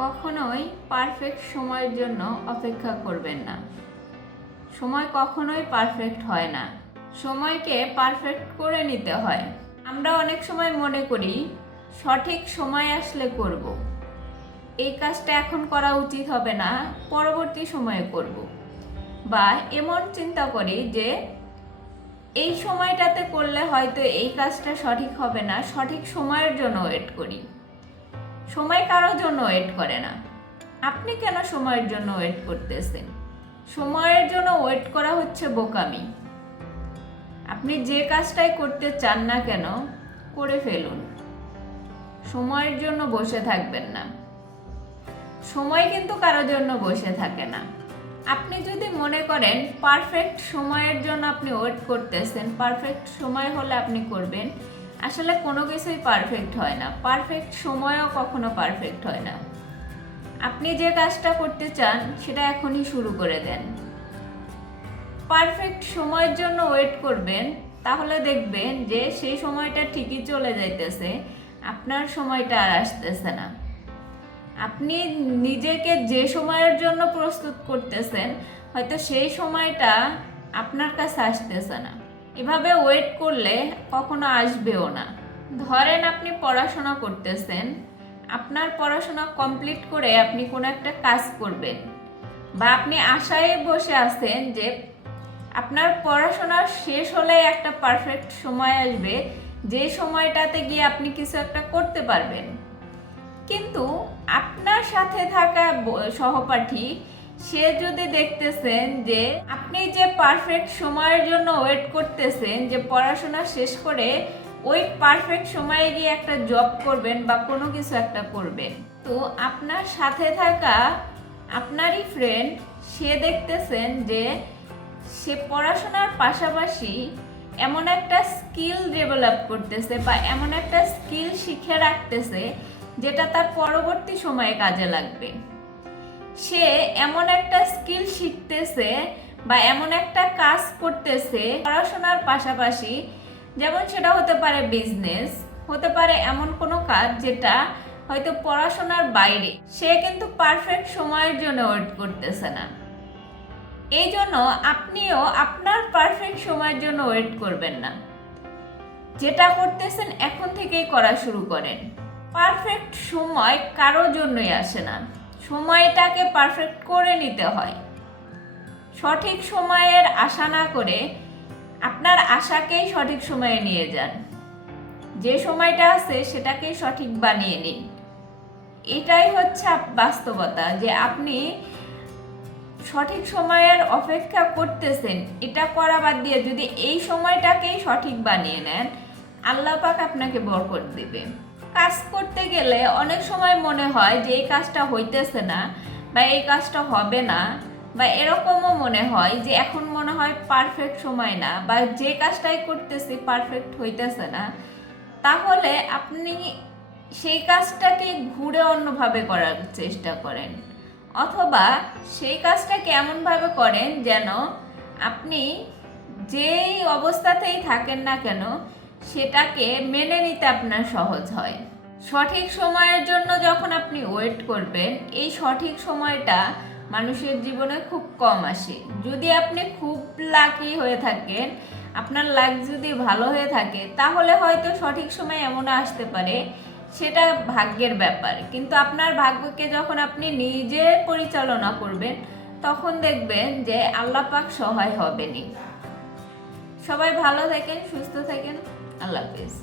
কখনোই পারফেক্ট সময়ের জন্য অপেক্ষা করবেন না। সময় কখনোই পারফেক্ট হয় না, সময়কে পারফেক্ট করে নিতে হয়। আমরা অনেক সময় মনে করি সঠিক সময় আসলে করব, এই কাজটা এখন করা উচিত হবে না, পরবর্তী সময়ে করব, বা এমন চিন্তা করি যে এই সময়টাতে করলে হয়তো এই কাজটা সঠিক হবে না, সঠিক সময়ের জন্য ওয়েট করি। সময় কারোর জন্য ওয়েট করে না। আপনি কেন সময়ের জন্য ওয়েট করতেছেন? সময়ের জন্য ওয়েট করা হচ্ছে বোকামি। আপনি যে কাজটাই করতে চান না কেন, করে ফেলুন। সময়ের জন্য বসে থাকবেন না। সময় কিন্তু কারোর জন্য বসে থাকে না। আপনি যদি মনে করেন পারফেক্ট সময়ের জন্য আপনি ওয়েট করতেছেন, পারফেক্ট সময় হলে আপনি করবেন, আসলে কোনো কিছুই পারফেক্ট হয় না। পারফেক্ট সময়ও কখনো পারফেক্ট হয় না। আপনি যে কাজটা করতে চান সেটা এখনই শুরু করে দেন। পারফেক্ট সময়ের জন্য ওয়েট করবেন, তাহলে দেখবেন যে সেই সময়টা ঠিকই চলে যাইতেছে, আপনার সময়টা আর আসতেছে না। আপনি নিজেকে যে সময়ের জন্য প্রস্তুত করতেছেন, হয়তো সেই সময়টা আপনার কাছে আসতেছে না। এভাবে ওয়েট করলে কখনো আসবেও না। ধরেন আপনি পড়াশোনা করতেছেন, আপনার পড়াশোনা কমপ্লিট করে আপনি কোনো একটা কাজ করবেন, বা আপনি আশায় বসে আছেন যে আপনার পড়াশোনা শেষ হলে একটা পারফেক্ট সময় আসবে, যে সময়টাতে গিয়ে আপনি কিছু একটা করতে পারবেন। কিন্তু আপনার সাথে থাকা সহপাঠী, সে যদি দেখতেছেন যে আপনি যে পারফেক্ট সময়ের জন্য ওয়েট করতেছেন, যে পড়াশোনা শেষ করে ওই পারফেক্ট সময়ে গিয়ে একটা জব করবেন বা কোনো কিছু একটা করবেন, তো আপনার সাথে থাকা আপনারই ফ্রেন্ড, সে দেখতেছেন যে সে পড়াশোনার পাশাপাশি এমন একটা স্কিল ডেভেলপ করতেছে বা এমন একটা স্কিল শিখে রাখতেছে যেটা তার পরবর্তী সময়ে কাজে লাগবে। সে এমন একটা স্কিল শিখতেছে বা এমন একটা কাজ করতেছে পড়াশোনার পাশাপাশি, যেমন সেটা হতে পারে বিজনেস, হতে পারে এমন কোনো কাজ যেটা হয়তো পড়াশোনার বাইরে। সে কিন্তু পারফেক্ট সময়ের জন্য ওয়েট করতেছে না। এই জন্য আপনিও আপনার পারফেক্ট সময়ের জন্য ওয়েট করবেন না। যেটা করতেছেন এখন থেকেই করা শুরু করেন। পারফেক্ট সময় কারোর জন্যই আসে না, সময়টাকে পারফেক্ট করে নিতে হয়। সঠিক সময়ের আশা না করে আপনার আশাকেই সঠিক সময়ে নিয়ে যান। যে সময়টা আছে সেটাকেই সঠিক বানিয়ে নিন। এটাই হচ্ছে বাস্তবতা, যে আপনি সঠিক সময়ের অপেক্ষা করতেছেন, এটা করা বাদ দিয়ে যদি এই সময়টাকেই সঠিক বানিয়ে নেন, আল্লাহ পাক আপনাকে বরকত দিবে। কাজ করতে গেলে অনেক সময় মনে হয় যে এই কাজটা হইতেছে না বা এই কাজটা হবে না, বা এরকমও মনে হয় যে এখন মনে হয় পারফেক্ট সময় না, বা যে কাজটাই করতেছি পারফেক্ট হইতেছে না। তাহলে আপনি সেই কাজটাকে ঘুরে অন্যভাবে করার চেষ্টা করেন, অথবা সেই কাজটাকে এমনভাবে করেন যেন আপনি যেই অবস্থাতেই থাকেন না কেন সেটাকে মেনে নিতে আপনার সহজ হয়। সঠিক সময়ের জন্য যখন আপনি ওয়েট করবেন, এই সঠিক সময়টা মানুষের জীবনে খুব কম আসে। যদি আপনি খুব লাকি হয়ে থাকেন, আপনার লাক যদি ভালো হয়ে থাকে, তাহলে হয়তো সঠিক সময় এমন আসতে পারে, সেটা ভাগ্যের ব্যাপার। কিন্তু আপনার ভাগ্যকে যখন আপনি নিজে পরিচালনা করবেন, তখন দেখবেন যে আল্লাহ পাক সহায় হবেনই। সবাই ভালো থাকেন, সুস্থ থাকেন। আল্লাহ হাফেজ।